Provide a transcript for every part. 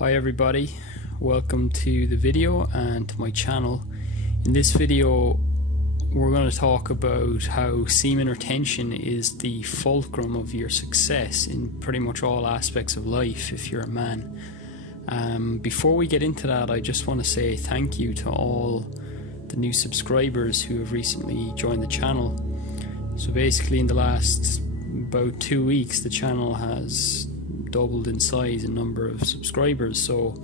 Hi everybody, welcome to the video and to my channel. In this video we're going to talk about how semen retention is the fulcrum of your success in pretty much all aspects of life if you're a man. Before we get into that, I just want to say thank you to all the new subscribers who have recently joined the channel. So basically in the last about 2 weeks the channel has doubled in size and number of subscribers, so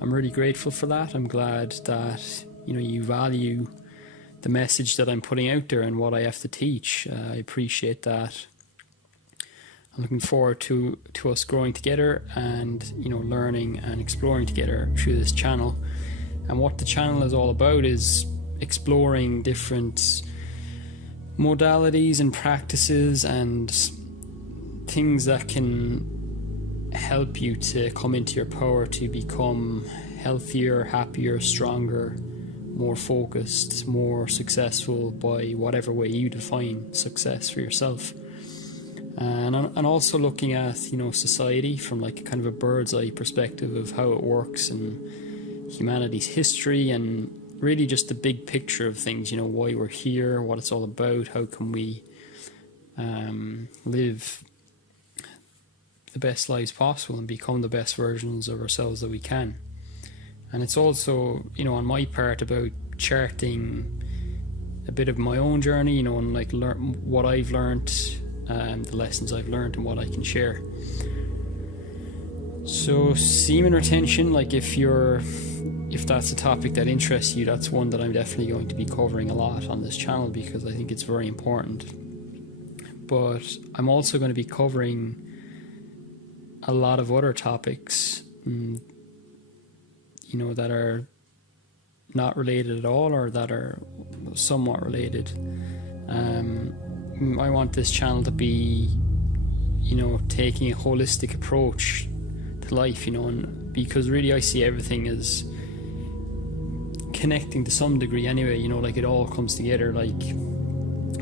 I'm really grateful for that. I'm glad that you value the message that I'm putting out there and what I have to teach. I appreciate that. I'm looking forward to us growing together and learning and exploring together through this channel. And what the channel is all about is exploring different modalities and practices and things that can help you to come into your power to become healthier, happier, stronger, more focused, more successful by whatever way you define success for yourself. And also looking at society from like a kind of a bird's eye perspective of how it works and humanity's history, and really just the big picture of things, why we're here, what it's all about, how can we live the best lives possible and become the best versions of ourselves that we can. And it's also, on my part, about charting a bit of my own journey, and like learn what I've learned, the lessons I've learned, and what I can share. So semen retention, like if that's a topic that interests you, that's one that I'm definitely going to be covering a lot on this channel because I think it's very important. But I'm also going to be covering a lot of other topics, that are not related at all or that are somewhat related. I want this channel to be, taking a holistic approach to life, and because really I see everything as connecting to some degree anyway, like it all comes together. Like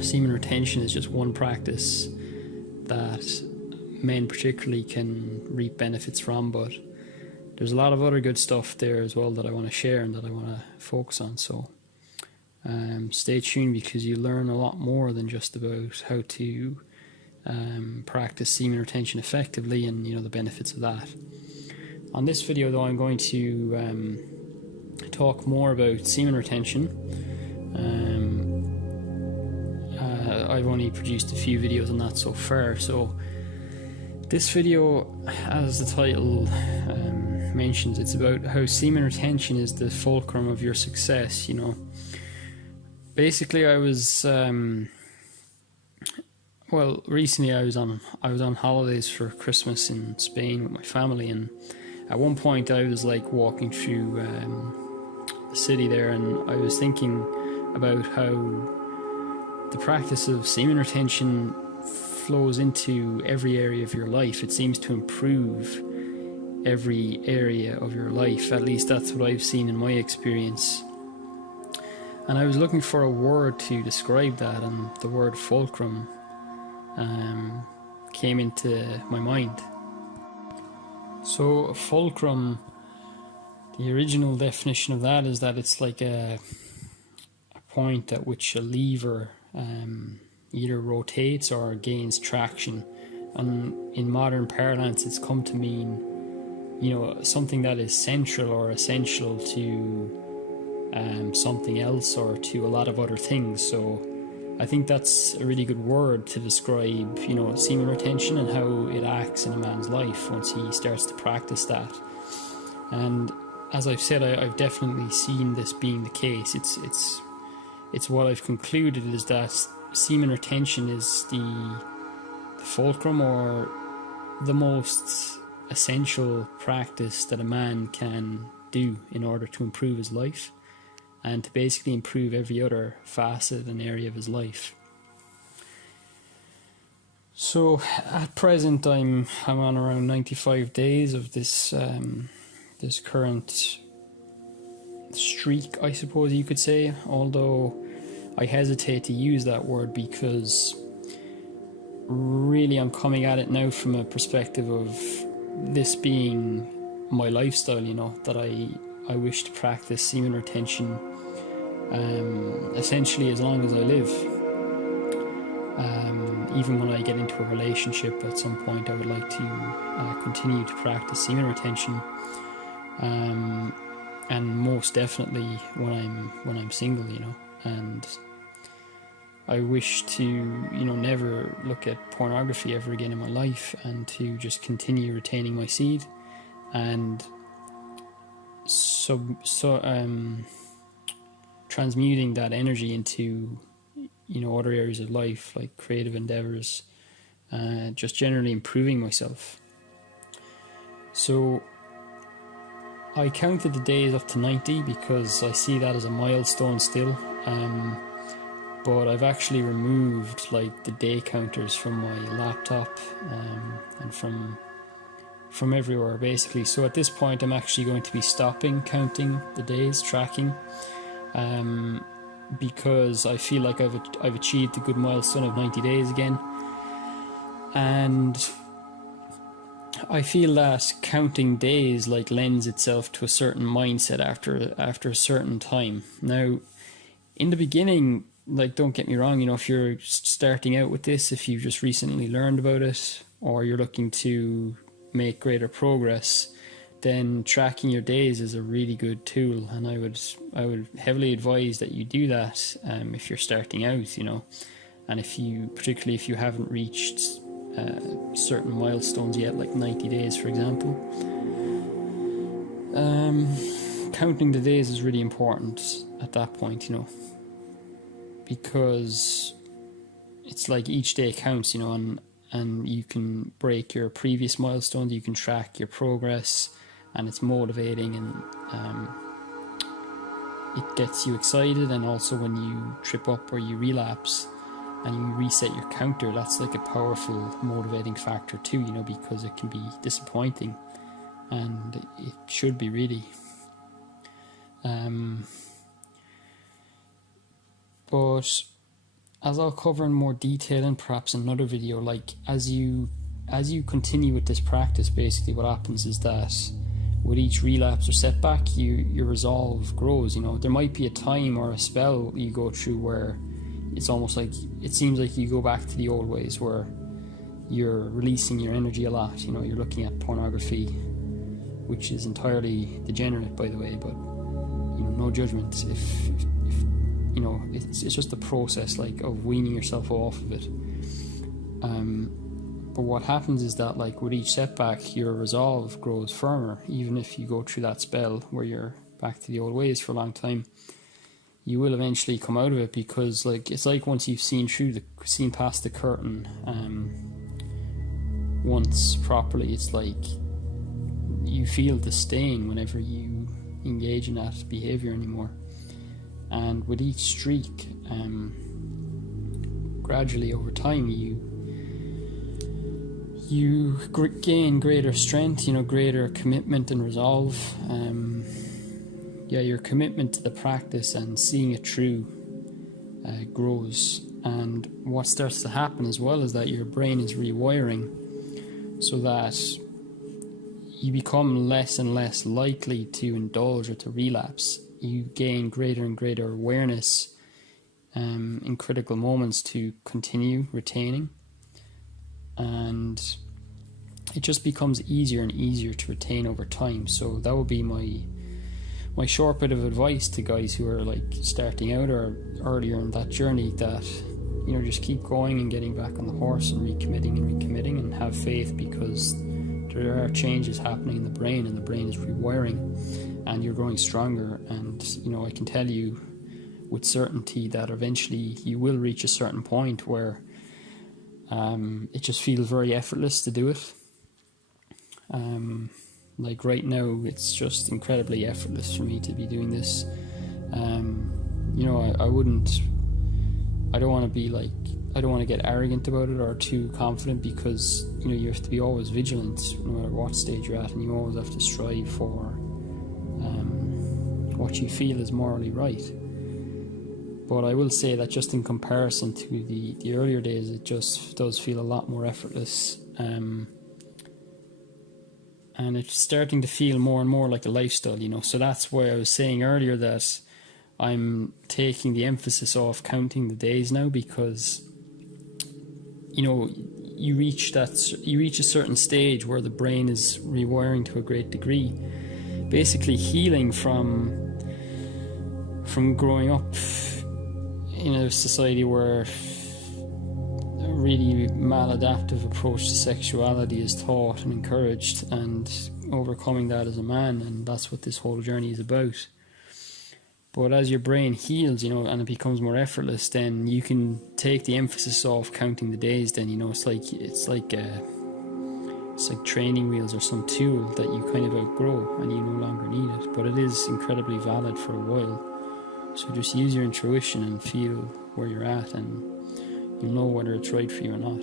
semen retention is just one practice that men particularly can reap benefits from, but there's a lot of other good stuff there as well that I want to share and that I want to focus on. So stay tuned, because you learn a lot more than just about how to practice semen retention effectively and the benefits of that. On this video though, I'm going to talk more about semen retention. I've only produced a few videos on that so far, so this video, as the title mentions, it's about how semen retention is the fulcrum of your success. Basically I was recently I was on holidays for Christmas in Spain with my family, and at one point I was like walking through the city there, and I was thinking about how the practice of semen retention flows into every area of your life. It seems to improve every area of your life. At least that's what I've seen in my experience. And I was looking for a word to describe that, and the word fulcrum came into my mind. So a fulcrum, the original definition of that is that it's like a point at which a lever either rotates or gains traction, and in modern parlance it's come to mean something that is central or essential to something else or to a lot of other things. So I think that's a really good word to describe semen retention and how it acts in a man's life once he starts to practice that. And as I've said, I've definitely seen this being the case. It's what I've concluded is that semen retention is the fulcrum or the most essential practice that a man can do in order to improve his life and to basically improve every other facet and area of his life. So at present I'm on around 95 days of this this current streak, I suppose you could say, although I hesitate to use that word because really I'm coming at it now from a perspective of this being my lifestyle, you know, that I wish to practice semen retention essentially as long as I live. Even when I get into a relationship at some point, I would like to continue to practice semen retention, and most definitely when I'm single, you know. And I wish to, you know, never look at pornography ever again in my life, and to just continue retaining my seed and transmuting that energy into, you know, other areas of life like creative endeavors, just generally improving myself. So I counted the days up to 90 because I see that as a milestone still, but I've actually removed like the day counters from my laptop, and from everywhere basically. So at this point I'm actually going to be stopping counting the days, tracking, because I feel like I've achieved the good milestone of 90 days again, and I feel that counting days like lends itself to a certain mindset after a certain time. Now, in the beginning, like, don't get me wrong, you know, if you're starting out with this, if you've just recently learned about it, or you're looking to make greater progress, then tracking your days is a really good tool, and I would heavily advise that you do that if you're starting out, you know, and particularly if you haven't reached certain milestones yet, like 90 days for example. Counting the days is really important at that point, you know, because it's like each day counts, you know, and you can break your previous milestones, you can track your progress, and it's motivating, and it gets you excited. And also when you trip up or you relapse and you reset your counter, that's like a powerful motivating factor too, you know, because it can be disappointing, and it should be really. But as I'll cover in more detail in perhaps another video, like as you continue with this practice, basically what happens is that with each relapse or setback, your resolve grows. You know, there might be a time or a spell you go through where it's almost like it seems like you go back to the old ways, where you're releasing your energy a lot. You know, you're looking at pornography, which is entirely degenerate, by the way, but you know, no judgment. If you know, it's just the process, like, of weaning yourself off of it. But what happens is that, like, with each setback, your resolve grows firmer. Even if you go through that spell where you're back to the old ways for a long time, you will eventually come out of it, because, like, it's like once you've seen past the curtain once properly, it's like you feel disdain whenever you engage in that behavior anymore. And with each streak, gradually over time, you gain greater strength, you know, greater commitment and resolve. Your commitment to the practice and seeing it through grows. And what starts to happen as well is that your brain is rewiring, so that you become less and less likely to indulge or to relapse. You gain greater and greater awareness in critical moments to continue retaining, and it just becomes easier and easier to retain over time. So that would be my short bit of advice to guys who are like starting out or earlier in that journey, that, you know, just keep going and getting back on the horse and recommitting and have faith, because there are changes happening in the brain, and the brain is rewiring, and you're growing stronger. And, you know, I can tell you with certainty that eventually you will reach a certain point where it just feels very effortless to do it. Like right now, it's just incredibly effortless for me to be doing this. You know, I don't want to get arrogant about it or too confident, because, you know, you have to be always vigilant no matter what stage you're at, and you always have to strive for what you feel is morally right. But I will say that just in comparison to the earlier days, it just does feel a lot more effortless. and it's starting to feel more and more like a lifestyle, you know. So that's why I was saying earlier that I'm taking the emphasis off counting the days now, because, you know, you reach a certain stage where the brain is rewiring to a great degree, basically healing from growing up in a society where a really maladaptive approach to sexuality is taught and encouraged, and overcoming that as a man. And that's what this whole journey is about. But as your brain heals, you know, and it becomes more effortless, then you can take the emphasis off counting the days. Then, you know, it's like training wheels or some tool that you kind of outgrow and you no longer need it. But it is incredibly valid for a while. So just use your intuition and feel where you're at, and you'll know whether it's right for you or not.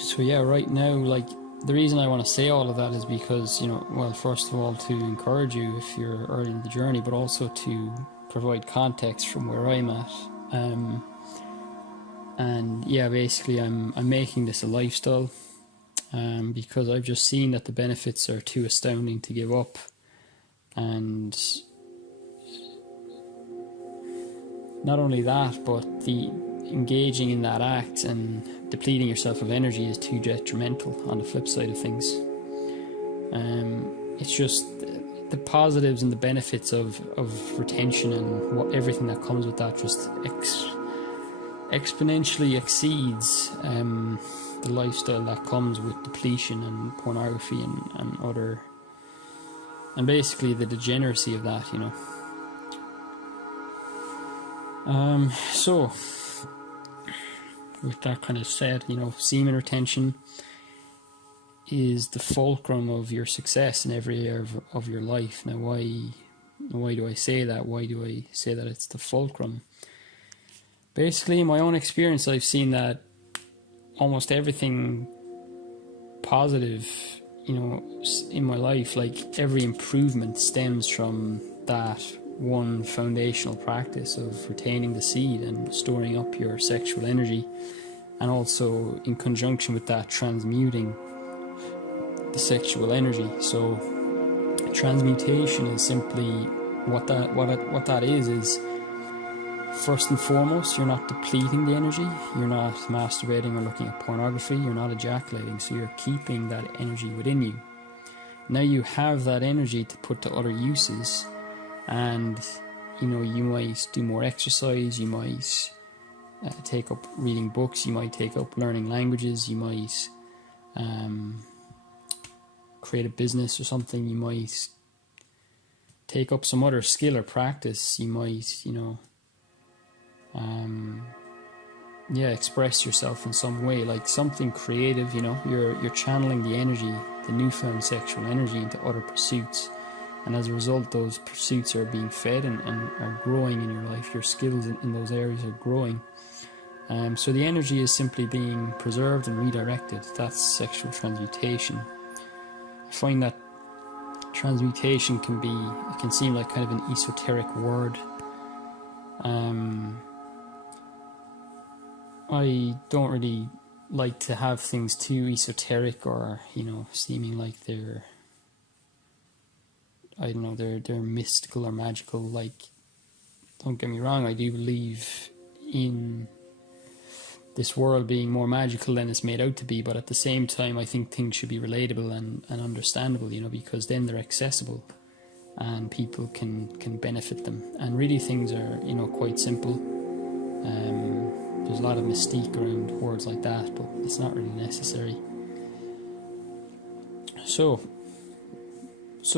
So yeah, right now, like, the reason I want to say all of that is because, you know, well, first of all, to encourage you if you're early in the journey, but also to provide context from where I'm at. And yeah, basically I'm making this a lifestyle, because I've just seen that the benefits are too astounding to give up. And not only that, but the engaging in that act and depleting yourself of energy is too detrimental on the flip side of things. It's just the positives and the benefits of retention and everything that comes with that just exponentially exceeds the lifestyle that comes with depletion and pornography and other, and basically the degeneracy of that, you know. So with that kind of said, you know, semen retention is the fulcrum of your success in every area of your life. Now, why do I say that? Why do I say that it's the fulcrum? Basically, in my own experience, I've seen that almost everything positive, you know, in my life, like every improvement stems from that one foundational practice of retaining the seed and storing up your sexual energy, and also in conjunction with that, transmuting the sexual energy. So transmutation is simply what that is first and foremost, you're not depleting the energy, you're not masturbating or looking at pornography, you're not ejaculating, so you're keeping that energy within you. Now you have that energy to put to other uses. And, you know, you might do more exercise, you might take up reading books, you might take up learning languages, you might create a business or something, you might take up some other skill or practice, you might, you know, express yourself in some way, like something creative, you know, you're channeling the energy, the newfound sexual energy, into other pursuits. And as a result, those pursuits are being fed and are growing in your life. Your skills in those areas are growing. So the energy is simply being preserved and redirected. That's sexual transmutation. I find that transmutation can seem like kind of an esoteric word. I don't really like to have things too esoteric or, you know, seeming like they're, I don't know, they're mystical or magical. Like, don't get me wrong, I do believe in this world being more magical than it's made out to be, but at the same time, I think things should be relatable and understandable, you know, because then they're accessible and people can benefit them. And really things are, you know, quite simple. There's a lot of mystique around words like that, but it's not really necessary. So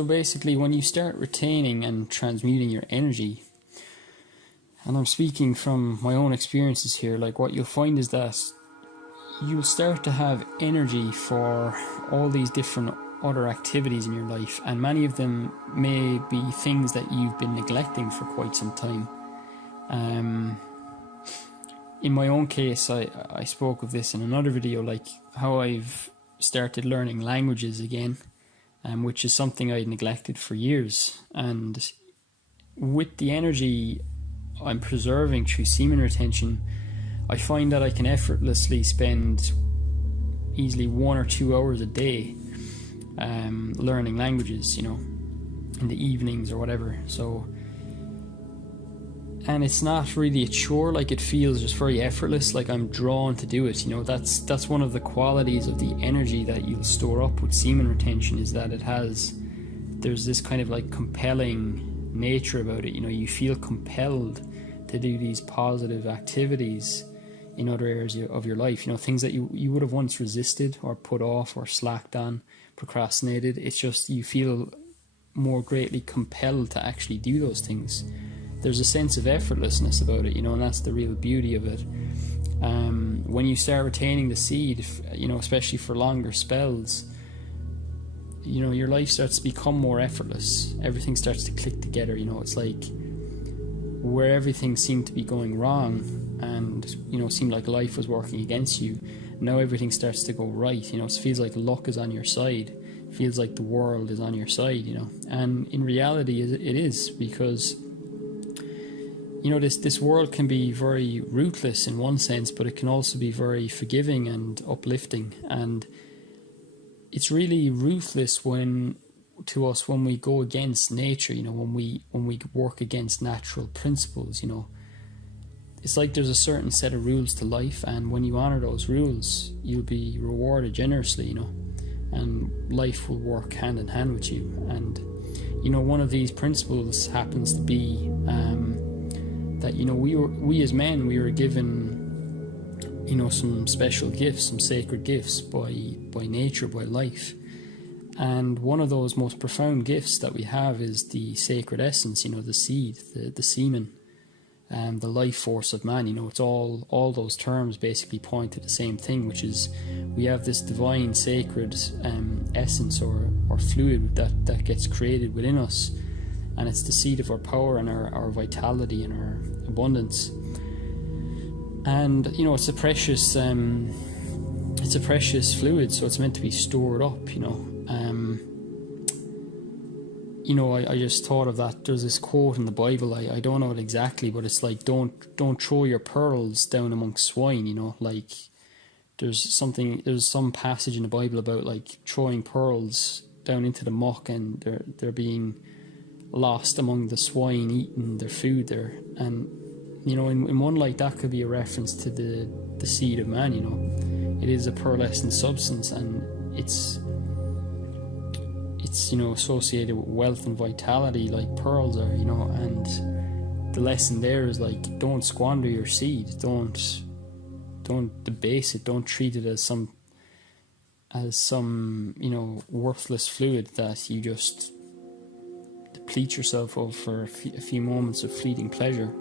basically, when you start retaining and transmuting your energy, and I'm speaking from my own experiences here, like what you'll find is that you'll start to have energy for all these different other activities in your life, and many of them may be things that you've been neglecting for quite some time. In my own case, I spoke of this in another video, like how I've started learning languages again, which is something I'd neglected for years. And with the energy I'm preserving through semen retention, I find that I can effortlessly spend, easily 1 or 2 hours a day learning languages, you know, in the evenings or whatever. So, and it's not really a chore, like it feels just very effortless, like I'm drawn to do it, you know. That's one of the qualities of the energy that you'll store up with semen retention, is that there's this kind of like compelling nature about it, you know. You feel compelled to do these positive activities in other areas of your life, you know, things that you would have once resisted or put off or slacked on, procrastinated. It's just you feel more greatly compelled to actually do those things. There's a sense of effortlessness about it, you know, and that's the real beauty of it. When you start retaining the seed, you know, especially for longer spells, you know, your life starts to become more effortless. Everything starts to click together, you know. It's like where everything seemed to be going wrong and, you know, seemed like life was working against you, now everything starts to go right, you know. It feels like luck is on your side. It feels like the world is on your side, you know. And in reality it is, because, you know, this world can be very ruthless in one sense, but it can also be very forgiving and uplifting. And it's really ruthless to us when we go against nature, you know, when we work against natural principles, you know. It's like there's a certain set of rules to life, and when you honor those rules, you'll be rewarded generously, you know, and life will work hand in hand with you. And, you know, one of these principles happens to be that, you know, we as men, we were given, you know, some special gifts, some sacred gifts by nature, by life. And one of those most profound gifts that we have is the sacred essence, you know, the seed, the semen, the life force of man. You know, it's all those terms basically point to the same thing, which is we have this divine sacred essence or fluid that gets created within us. And it's the seed of our power and our vitality and our abundance. And, you know, it's a precious fluid, so it's meant to be stored up, you know. You know, I just thought of that. There's this quote in the Bible, I don't know it exactly, but it's like, don't throw your pearls down amongst swine, you know. Like there's some passage in the Bible about like throwing pearls down into the muck, and they're being lost among the swine eating their food there. And, you know, in one light that could be a reference to the seed of man, you know. It is a pearlescent substance, and it's you know, associated with wealth and vitality like pearls are, you know. And the lesson there is like, don't squander your seed, don't debase it, don't treat it as some you know, worthless fluid that you just deplete yourself of for a few moments of fleeting pleasure.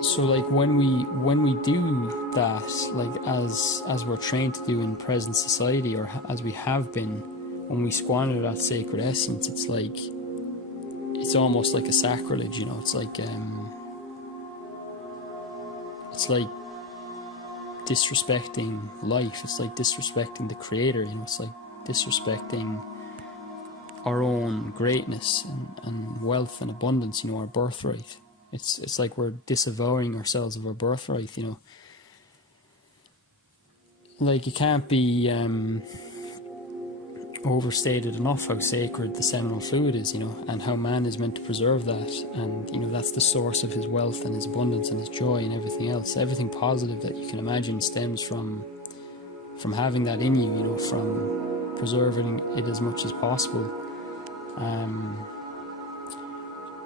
So like when we do that, like as we're trained to do in present society, or as we have been, when we squander that sacred essence, it's like, it's almost like a sacrilege, you know. It's like disrespecting life. It's like disrespecting the creator, you know. It's like disrespecting our own greatness and wealth and abundance, you know, our birthright. It's like we're disavowing ourselves of our birthright, you know. Like, it can't be overstated enough how sacred the seminal fluid is, you know, and how man is meant to preserve that. And, you know, that's the source of his wealth and his abundance and his joy and everything else. Everything positive that you can imagine stems from having that in you, you know, from preserving it as much as possible.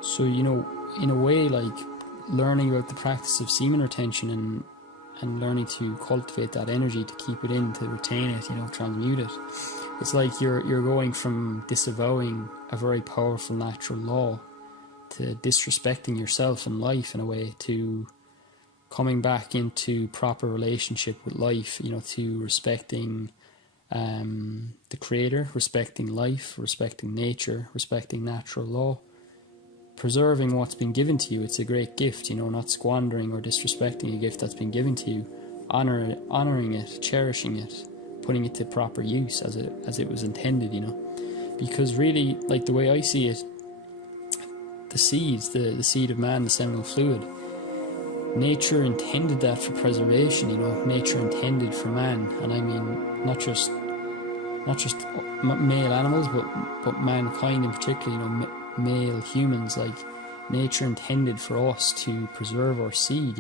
So, you know, in a way, like, learning about the practice of semen retention and learning to cultivate that energy, to keep it in, to retain it, you know, transmute it. It's like you're going from disavowing a very powerful natural law to disrespecting yourself and life in a way, to coming back into proper relationship with life, you know, to respecting the creator, respecting life, respecting nature, respecting natural law, preserving what's been given to you. It's a great gift, you know, not squandering or disrespecting a gift that's been given to you, honoring it, cherishing it, putting it to proper use as it was intended, you know. Because really, like, the way I see it, the seeds, the seed of man, the seminal fluid, nature intended that for preservation. Nature intended for man, and I mean not just male animals, but mankind in particular. Male humans. Like, nature intended for us to preserve our seed.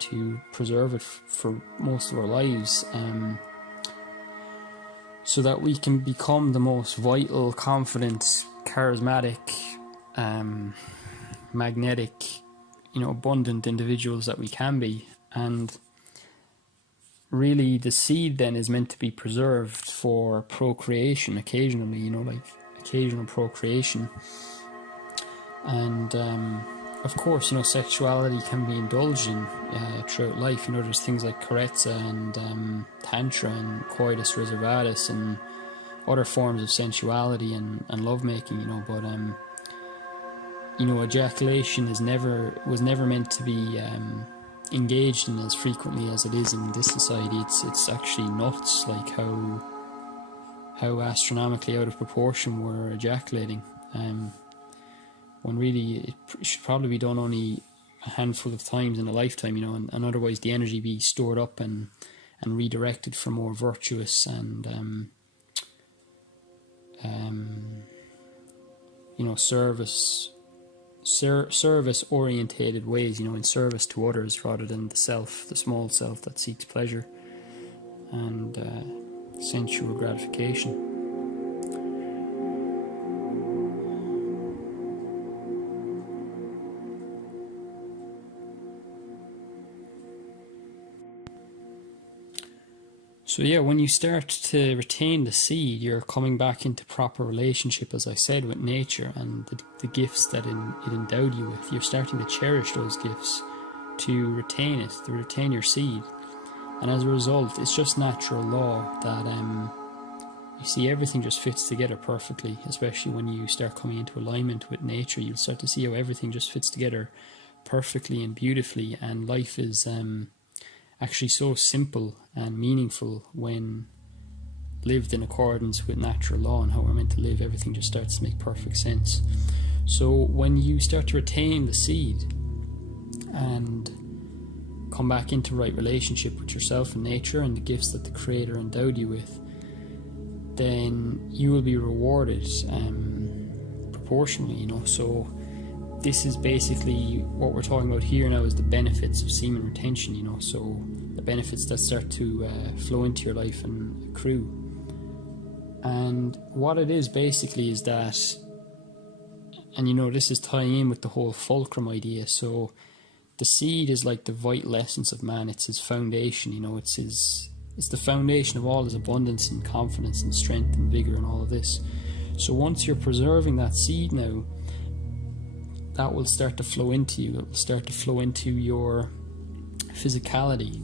To preserve it for most of our lives, so that we can become the most vital, confident, charismatic, magnetic, abundant individuals that we can be. And really, the seed then is meant to be preserved for procreation occasionally, like occasional procreation. And of course, sexuality can be indulged in throughout life. There's things like carezza and tantra and coitus reservatus and other forms of sensuality and lovemaking. But ejaculation was never meant to be engaged in as frequently as it is in this society. It's actually nuts, like how astronomically out of proportion we're ejaculating. When really it should probably be done only a handful of times in a lifetime, and otherwise the energy be stored up and redirected for more virtuous and service orientated ways, in service to others rather than the small self that seeks pleasure and sensual gratification. So yeah, when you start to retain the seed, you're coming back into proper relationship, as I said, with nature and the gifts that it endowed you with. You're starting to cherish those gifts, to retain it, to retain your seed. And as a result, it's just natural law that you see everything just fits together perfectly, especially when you start coming into alignment with nature. You'll start to see how everything just fits together perfectly and beautifully, and life is actually so simple and meaningful when lived in accordance with natural law and how we're meant to live. Everything just starts to make perfect sense. So when you start to retain the seed and come back into right relationship with yourself and nature and the gifts that the Creator endowed you with, then you will be rewarded proportionally, so this is basically what we're talking about here now, is the benefits of semen retention, so the benefits that start to flow into your life and accrue. And what it is basically is that, and this is tying in with the whole fulcrum idea, so the seed is like the vital essence of man. It's his foundation, it's the foundation of all his abundance and confidence and strength and vigor and all of this. So once you're preserving that seed now, that will start to flow into you. It will start to flow into your physicality.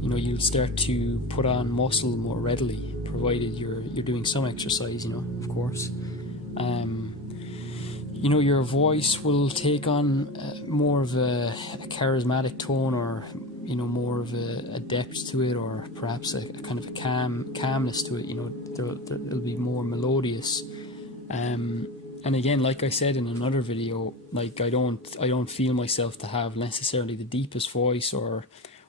You'll start to put on muscle more readily, provided you're doing some exercise, of course. Your voice will take on more of a charismatic tone, or more of a depth to it, or perhaps a kind of a calmness to it. It'll be more melodious. And again, like I said in another video, like I don't feel myself to have necessarily the deepest voice or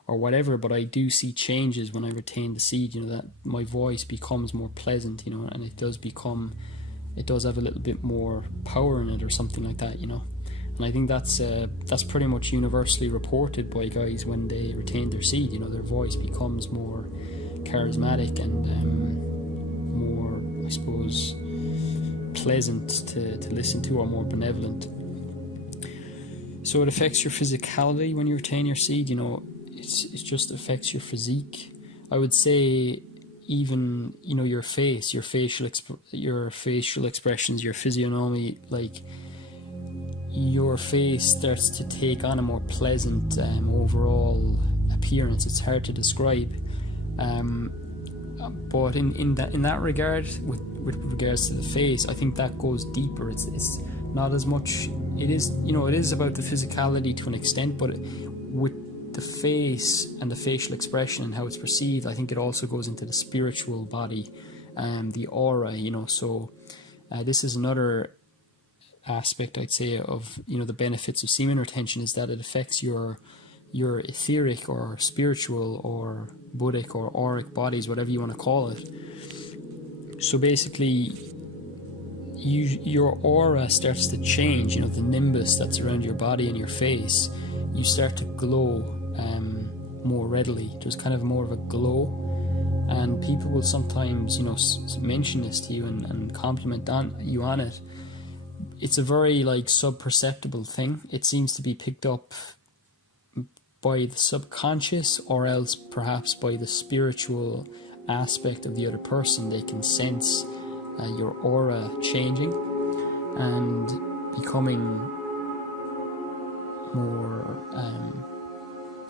whatever, but I do see changes when I retain the seed. that my voice becomes more pleasant, and it does have a little bit more power in it, or something like that, And I think that's pretty much universally reported by guys when they retain their seed. Their voice becomes more charismatic and more, I suppose, pleasant to listen to, or more benevolent. So it affects your physicality when you retain your seed. It just affects your physique. I would say even your face, your facial expressions, your physiognomy, like your face starts to take on a more pleasant overall appearance. It's hard to describe, but in that regard, with regards to the face, I think that goes deeper. It's not as much. It is about the physicality to an extent, but with the face and the facial expression and how it's perceived, I think it also goes into the spiritual body, the aura. So this is another aspect, I'd say, of the benefits of semen retention, is that it affects your your etheric or spiritual or Buddhic or auric bodies, whatever you want to call it. So basically, your aura starts to change, you know, the nimbus that's around your body and your face. You start to glow more readily. There's kind of more of a glow, and people will sometimes, you know, mention this to you and compliment you on it. It's a very like sub-perceptible thing. It seems to be picked up by the subconscious, or else perhaps by the spiritual aspect of the other person. They can sense your aura changing and becoming more,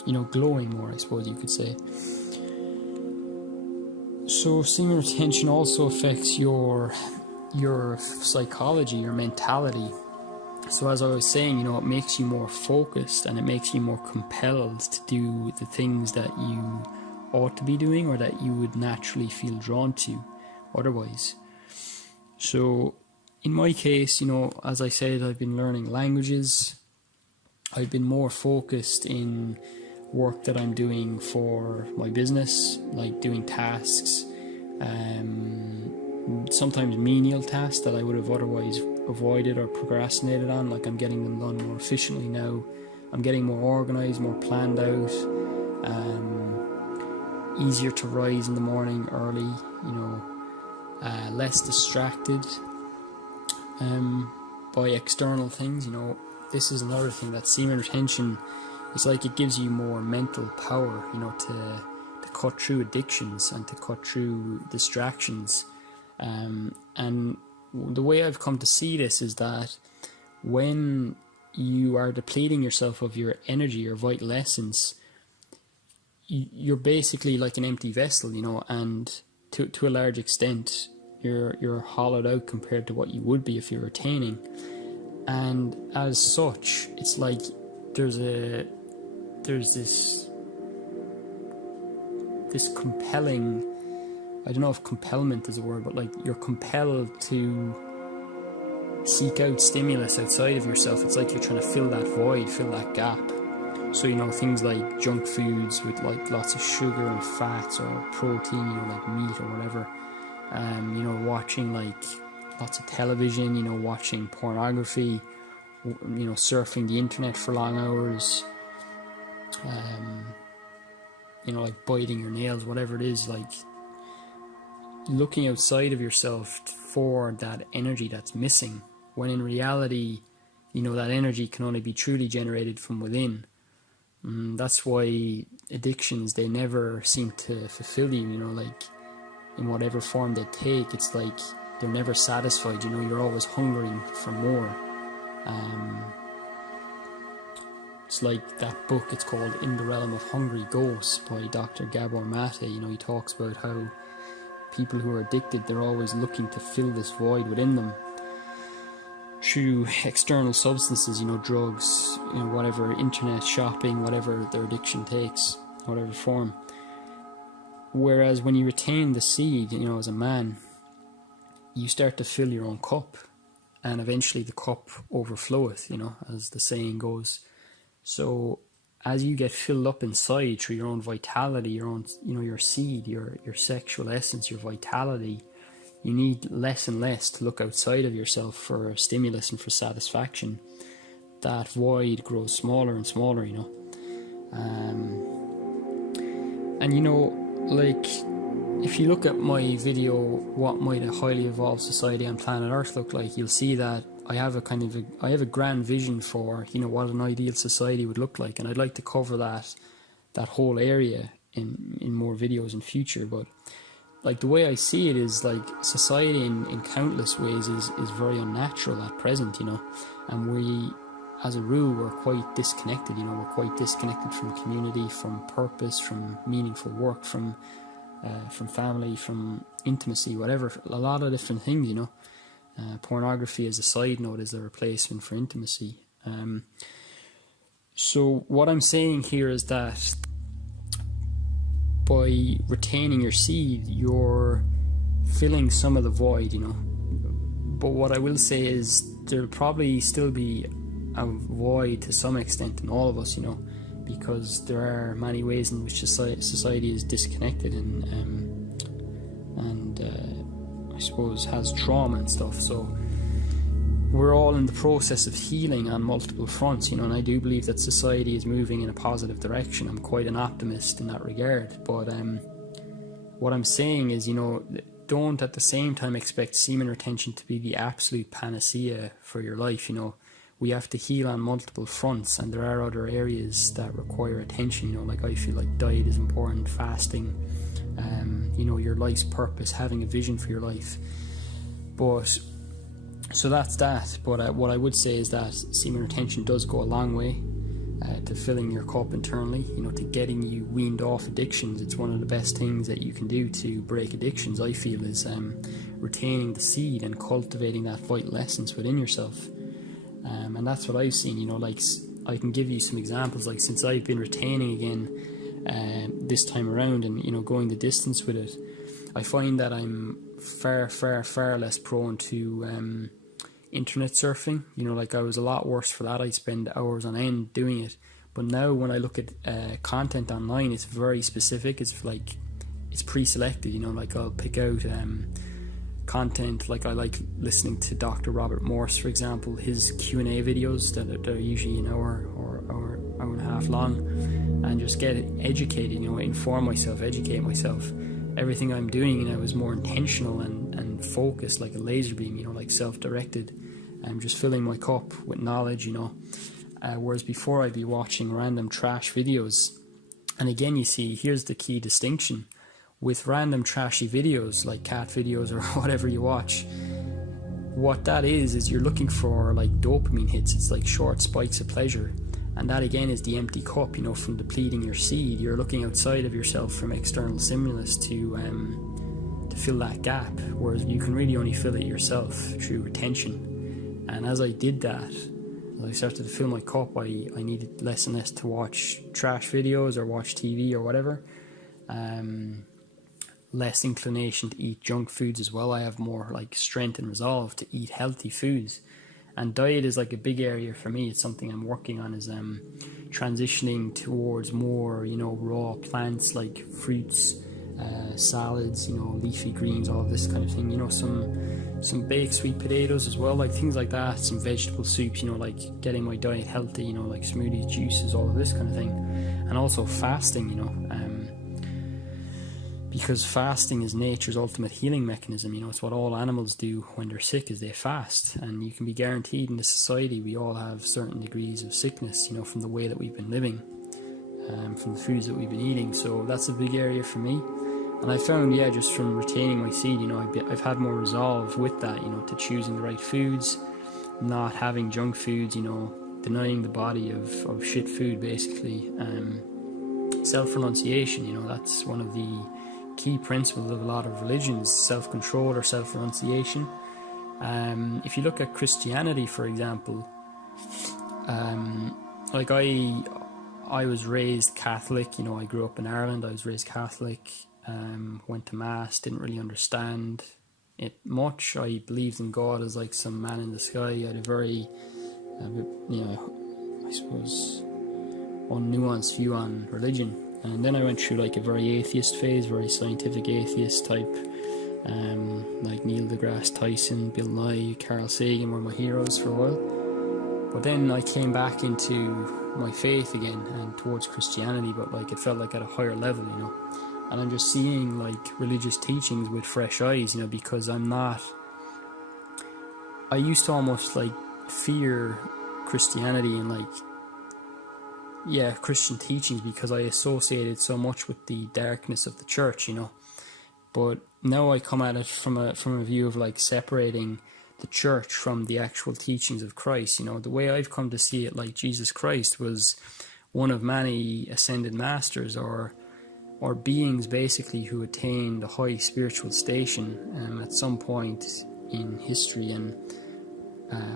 you know, glowing more, I suppose you could say. So semen retention also affects your psychology, your mentality. So as I was saying, you know, it makes you more focused and it makes you more compelled to do the things that you ought to be doing or that you would naturally feel drawn to otherwise. So in my case, you know, as I said, I've been learning languages. I've been more focused in work that I'm doing for my business, like doing tasks, sometimes menial tasks that I would have otherwise avoided or procrastinated on. Like, I'm getting them done more efficiently now. I'm getting more organized, more planned out, easier to rise in the morning early, you know, less distracted by external things. You know, this is another thing, that semen retention is like, it gives you more mental power, you know, to cut through addictions and to cut through distractions. And the way I've come to see this is that when you are depleting yourself of your energy, your vital essence, you're basically like an empty vessel, you know, and to a large extent you're hollowed out compared to what you would be if you're retaining. And as such, it's like there's this compelling, I don't know if compellment is a word, but like you're compelled to seek out stimulus outside of yourself. It's like you're trying to fill that void, fill that gap. So, you know, things like junk foods with like lots of sugar and fats, or protein, you know, like meat or whatever. You know, watching like lots of television, you know, watching pornography, you know, surfing the internet for long hours, you know, like biting your nails, whatever it is, like looking outside of yourself for that energy that's missing, when in reality, you know, that energy can only be truly generated from within. That's why addictions, they never seem to fulfill you, you know, like in whatever form they take. It's like they're never satisfied, you know, you're always hungering for more. It's like that book, it's called In the Realm of Hungry Ghosts by Dr. Gabor Mate. You know, he talks about how people who are addicted, they're always looking to fill this void within them through external substances, you know, drugs, you know, whatever, internet shopping, whatever their addiction takes, whatever form. Whereas when you retain the seed, you know, as a man, you start to fill your own cup, and eventually the cup overfloweth, you know, as the saying goes. So as you get filled up inside through your own vitality, your own, you know, your seed, your sexual essence, your vitality, you need less and less to look outside of yourself for stimulus and for satisfaction. That void grows smaller and smaller, you know. And you know, like, if you look at my video, what might a highly evolved society on planet Earth look like, you'll see that I have a grand vision for, you know, what an ideal society would look like, and I'd like to cover that whole area in more videos in future. But like, the way I see it is like society in countless ways is very unnatural at present, you know, and we, as a rule, we're quite disconnected, you know, we're quite disconnected from community, from purpose, from meaningful work, from family, from intimacy, whatever, a lot of different things, you know. Pornography, as a side note, is a replacement for intimacy. So what I'm saying here is that by retaining your seed, you're filling some of the void, you know. But what I will say is there'll probably still be a void to some extent in all of us, you know, because there are many ways in which society is disconnected and I suppose has trauma and stuff. So we're all in the process of healing on multiple fronts, and I do believe that society is moving in a positive direction. I'm quite an optimist in that regard, but what I'm saying is, don't at the same time expect semen retention to be the absolute panacea for your life. We have to heal on multiple fronts, and there are other areas that require attention. Like I feel like diet is important, fasting, your life's purpose, having a vision for your life. But so that's that. But what I would say is that semen retention does go a long way to filling your cup internally, to getting you weaned off addictions. It's one of the best things that you can do to break addictions, I feel, is retaining the seed and cultivating that vital essence within yourself. And that's what I've seen, like I can give you some examples, like since I've been retaining again this time around and, going the distance with it, I find that I'm far less prone to internet surfing. Like I was a lot worse for that. I spend hours on end doing it, but now when I look at content online, it's very specific. It's like it's pre-selected. Like I'll pick out content. Like I like listening to Dr. Robert Morse, for example, his Q&A videos that are usually an hour or hour and a half long, and just get educated, inform myself, educate myself. Everything I'm doing now is more intentional and focused, like a laser beam, like self-directed. I'm just filling my cup with knowledge, whereas before I'd be watching random trash videos. And again, you see, here's the key distinction. With random trashy videos, like cat videos or whatever you watch, what that is you're looking for like dopamine hits. It's like short spikes of pleasure. And that again is the empty cup, from depleting your seed. You're looking outside of yourself from external stimulus to fill that gap, whereas you can really only fill it yourself through retention. And as I did that, as I started to fill my cup, I needed less and less to watch trash videos or watch TV or whatever. Less inclination to eat junk foods as well. I have more like strength and resolve to eat healthy foods. And diet is like a big area for me. It's something I'm working on, is transitioning towards more, raw plants like fruits, salads, leafy greens, all of this kind of thing. Some baked sweet potatoes as well, like things like that. Some vegetable soups, like getting my diet healthy, like smoothies, juices, all of this kind of thing. And also fasting, because fasting is nature's ultimate healing mechanism. It's what all animals do when they're sick, is they fast. And you can be guaranteed in this society we all have certain degrees of sickness, from the way that we've been living, from the foods that we've been eating. So that's a big area for me. And I found, just from retaining my seed, I've had more resolve with that, to choosing the right foods, not having junk foods, denying the body of shit food, basically. Self-renunciation, that's one of the key principles of a lot of religions, self-control or self-renunciation. If you look at Christianity, for example, like I was raised Catholic, I grew up in Ireland, I was raised Catholic, went to Mass, didn't really understand it much. I believed in God as like some man in the sky. I had a very, I suppose, unnuanced view on religion. And then I went through like a very atheist phase, very scientific atheist type, like Neil deGrasse Tyson, Bill Nye, Carl Sagan were my heroes for a while. But then I came back into my faith again and towards Christianity, but like it felt like at a higher level, And I'm just seeing like religious teachings with fresh eyes, because I used to almost like fear Christianity and like Christian teachings because I associated so much with the darkness of the church, But now I come at it from a view of like separating the church from the actual teachings of Christ. The way I've come to see it, like Jesus Christ was one of many ascended masters or beings basically who attained a high spiritual station at some point in history and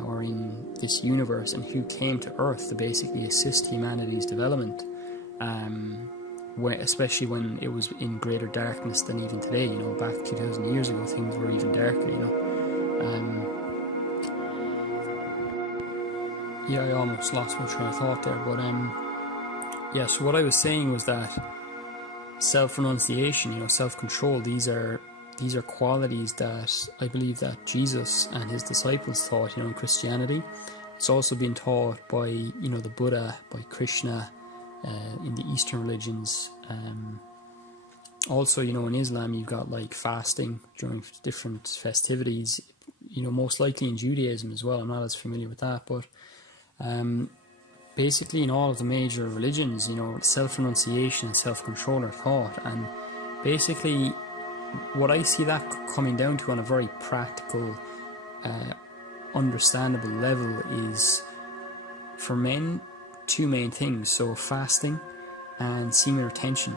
or in this universe, and who came to Earth to basically assist humanity's development, especially when it was in greater darkness than even today. Back 2,000 years ago, things were even darker. I almost lost my train of thought there, but Yeah, so what I was saying was that self-renunciation, self-control, these are qualities that I believe that Jesus and his disciples taught, in Christianity. It's also been taught by, the Buddha, by Krishna, in the Eastern religions. Also, in Islam, you've got like fasting during different festivities, most likely in Judaism as well. I'm not as familiar with that, but basically in all of the major religions, self-renunciation and self-control are taught. And basically what I see that coming down to on a very practical, understandable level is, for men, two main things. So fasting and semen retention.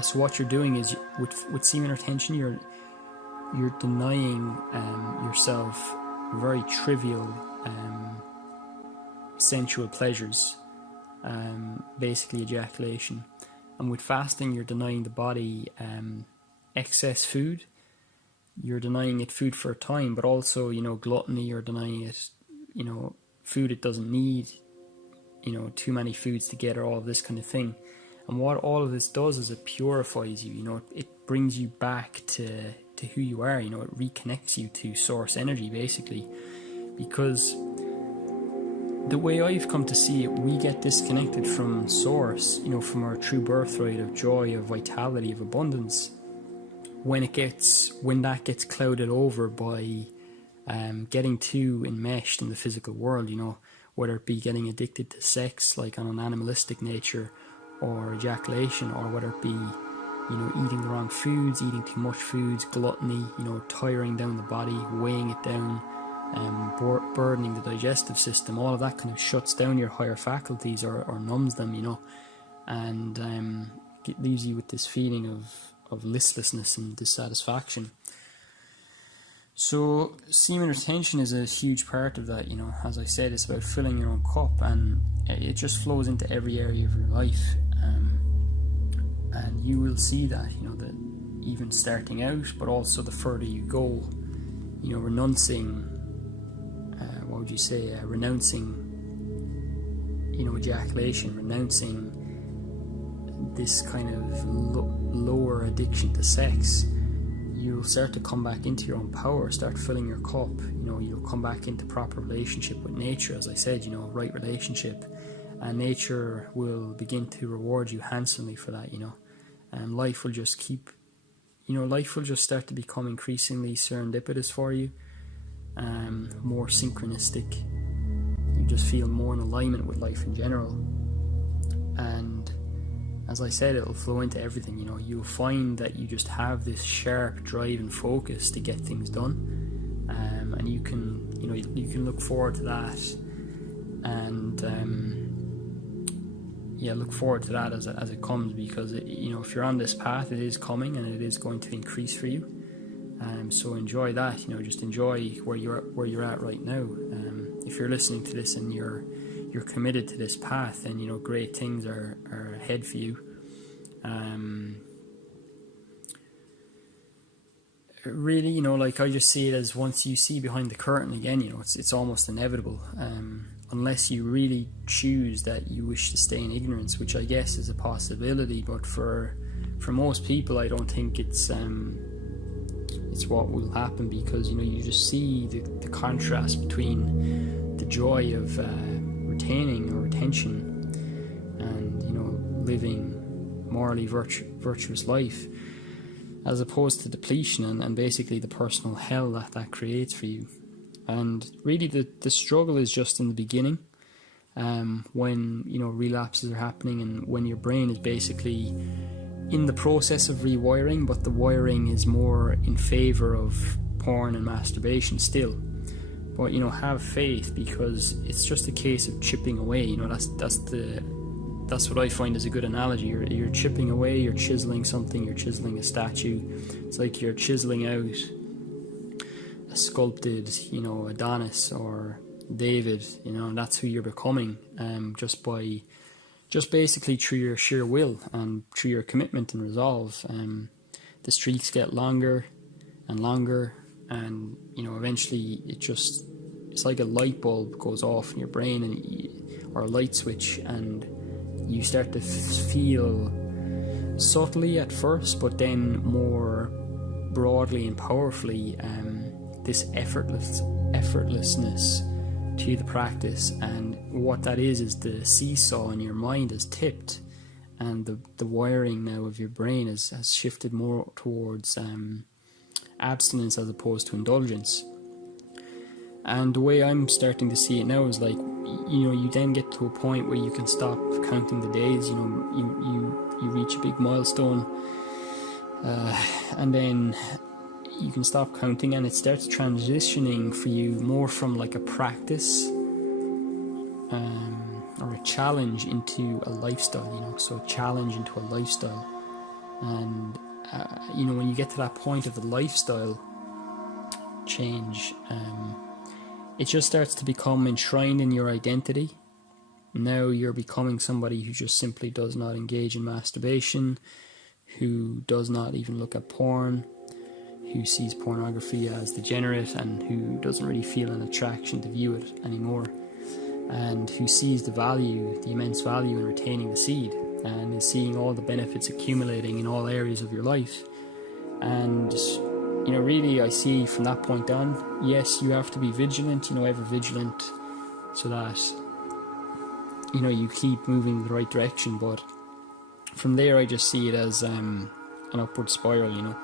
So what you're doing is, with semen retention, you're denying yourself very trivial sensual pleasures, basically ejaculation. And with fasting, you're denying the body excess food. You're denying it food for a time, but also, gluttony, you're denying it, food it doesn't need, too many foods together, all of this kind of thing. And what all of this does is it purifies you, it brings you back to who you are, it reconnects you to source energy, basically. Because the way I've come to see it, we get disconnected from source, from our true birthright of joy, of vitality, of abundance, when that gets clouded over by getting too enmeshed in the physical world, whether it be getting addicted to sex, like on an animalistic nature, or ejaculation, or whether it be, eating the wrong foods, eating too much foods, gluttony, tiring down the body, weighing it down, burdening the digestive system. All of that kind of shuts down your higher faculties or numbs them, and it leaves you with this feeling of listlessness and dissatisfaction. So semen retention is a huge part of that. As I said, it's about filling your own cup, and it just flows into every area of your life, and you will see that, that even starting out, but also the further you go, renouncing ejaculation, renouncing this kind of lower addiction to sex, you'll start to come back into your own power, start filling your cup. You'll come back into proper relationship with nature, as I said, right relationship, and nature will begin to reward you handsomely for that, and life will just start to become increasingly serendipitous for you, more synchronistic. You just feel more in alignment with life in general, and as I said, it'll flow into everything. You'll find that you just have this sharp drive and focus to get things done, and you can look forward to that, and look forward to that as it comes, because if you're on this path, it is coming and it is going to increase for you. So enjoy that. Just enjoy where you're at right now. If you're listening to this and you're committed to this path, then great things are ahead for you. Really, like, I just see it as, once you see behind the curtain again, it's almost inevitable, unless you really choose that you wish to stay in ignorance, which I guess is a possibility. But for most people, I don't think it's what will happen, because you just see the contrast between the joy of retaining or retention and living morally virtuous life, as opposed to depletion and basically the personal hell that creates for you. And really the struggle is just in the beginning, when relapses are happening, and when your brain is basically in the process of rewiring, but the wiring is more in favor of porn and masturbation still. But have faith, because it's just a case of chipping away. That's what I find is a good analogy. You're chipping away, you're chiseling something, you're chiseling a statue. It's like you're chiseling out a sculpted, Adonis or David, and that's who you're becoming, just basically through your sheer will and through your commitment and resolve. The streaks get longer and longer, and eventually it's like a light bulb goes off in your brain, or a light switch, and you start to feel subtly at first, but then more broadly and powerfully, this effortlessness to the practice. And what that is the seesaw in your mind is tipped, and the wiring now of your brain has shifted more towards abstinence as opposed to indulgence. And the way I'm starting to see it now is like, you then get to a point where you can stop counting the days. You reach a big milestone, and then you can stop counting, and it starts transitioning for you more from like a practice or a challenge into a lifestyle. So a challenge into a lifestyle. And when you get to that point of the lifestyle change, it just starts to become enshrined in your identity. Now you're becoming somebody who just simply does not engage in masturbation, who does not even look at porn, who sees pornography as degenerate, and who doesn't really feel an attraction to view it anymore, and who sees the immense value in retaining the seed, and is seeing all the benefits accumulating in all areas of your life. And really, I see from that point on, yes, you have to be vigilant, ever vigilant, so that, you keep moving in the right direction. But from there, I just see it as an upward spiral,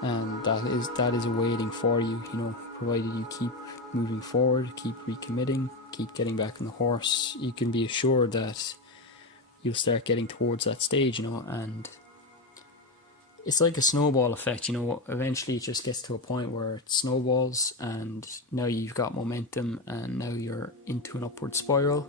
and that is awaiting for you, provided you keep moving forward, keep recommitting, keep getting back on the horse. You can be assured that you'll start getting towards that stage, and it's like a snowball effect. Eventually it just gets to a point where it snowballs, and now you've got momentum, and now you're into an upward spiral.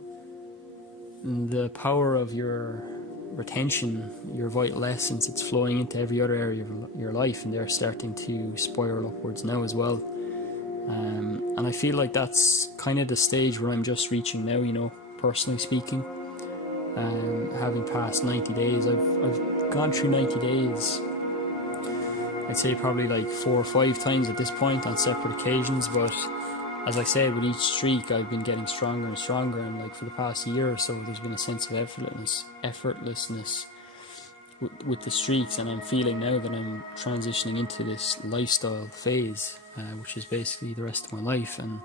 And the power of your retention, your vital essence, it's flowing into every other area of your life, and they're starting to spiral upwards now as well. And I feel like that's kind of the stage where I'm just reaching now, personally speaking. Having passed 90 days, I've gone through 90 days, I'd say probably like 4 or 5 times at this point on separate occasions. But as I said, with each streak I've been getting stronger and stronger, and like for the past year or so there's been a sense of effortlessness with the streaks, and I'm feeling now that I'm transitioning into this lifestyle phase, which is basically the rest of my life, and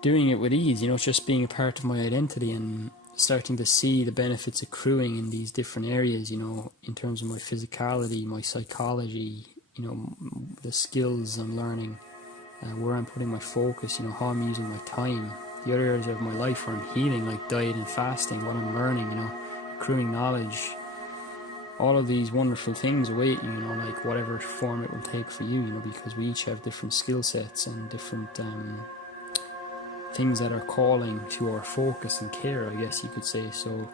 doing it with ease, just being a part of my identity, and starting to see the benefits accruing in these different areas, in terms of my physicality, my psychology, the skills I'm learning, where I'm putting my focus, how I'm using my time, the other areas of my life where I'm healing, like diet and fasting, what I'm learning, accruing knowledge. All of these wonderful things await you, like whatever form it will take for you, because we each have different skill sets and different things that are calling to our focus and care, I guess you could say. So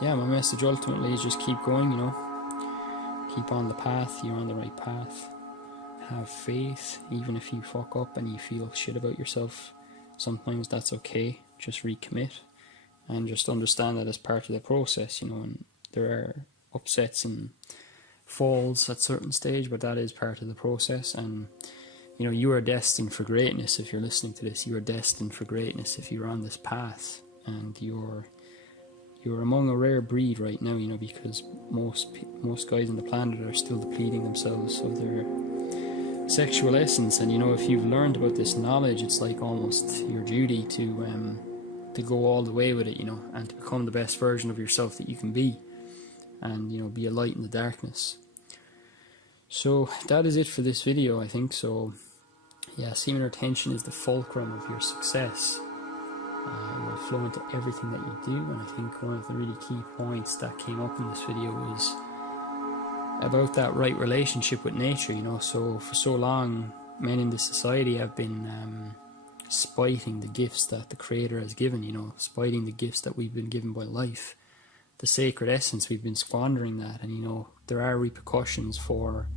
yeah, my message ultimately is just keep going, keep on the path. You're on the right path. Have faith, even if you fuck up and you feel shit about yourself. Sometimes that's okay. Just recommit, and just understand that as part of the process, and there are upsets and falls at certain stage, but that is part of the process. And you are destined for greatness. If you're listening to this, you are destined for greatness if you're on this path, and you're among a rare breed right now, because most guys on the planet are still depleting themselves of their sexual essence. And if you've learned about this knowledge, it's like almost your duty to go all the way with it, and to become the best version of yourself that you can be, and be a light in the darkness. So that is it for this video, I think. So yeah, semen retention is the fulcrum of your success. It will flow into everything that you do, and I think one of the really key points that came up in this video was about that right relationship with nature. So for so long, men in this society have been spiting the gifts that the Creator has given, spiting the gifts that we've been given by life, the sacred essence. We've been squandering that, and there are repercussions for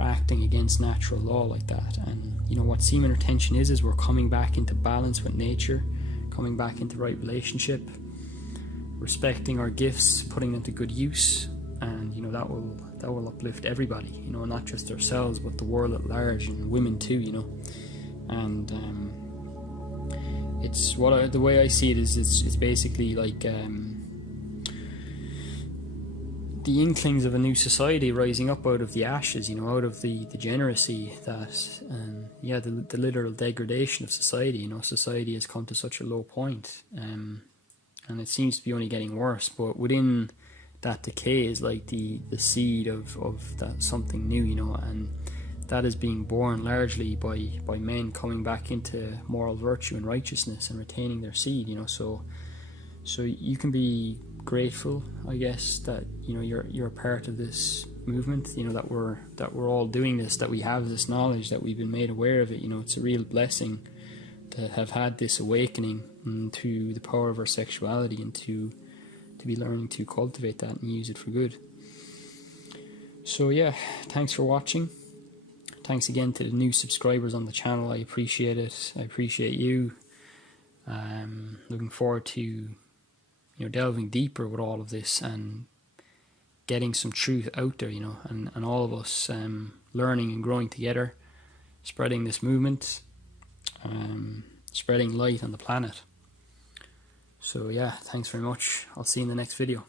acting against natural law like that. And what semen retention is we're coming back into balance with nature, coming back into right relationship, respecting our gifts, putting them to good use, and that will uplift everybody, not just ourselves but the world at large, and women too, and it's the way I see it is it's basically like the inklings of a new society rising up out of the ashes, out of the degeneracy that, the literal degradation of society. Society has come to such a low point, and it seems to be only getting worse. But within that decay is like the seed of that something new, and that is being born largely by men coming back into moral virtue and righteousness and retaining their seed. So you can be grateful, I guess, that you're a part of this movement, that we're all doing this, that we have this knowledge, that we've been made aware of it. It's a real blessing to have had this awakening to the power of our sexuality, and to be learning to cultivate that and use it for good. So yeah, thanks for watching. Thanks again to the new subscribers on the channel. I appreciate it. I appreciate you. Looking forward to delving deeper with all of this and getting some truth out there, and all of us learning and growing together, spreading this movement, spreading light on the planet. So yeah, thanks very much. I'll see you in the next video.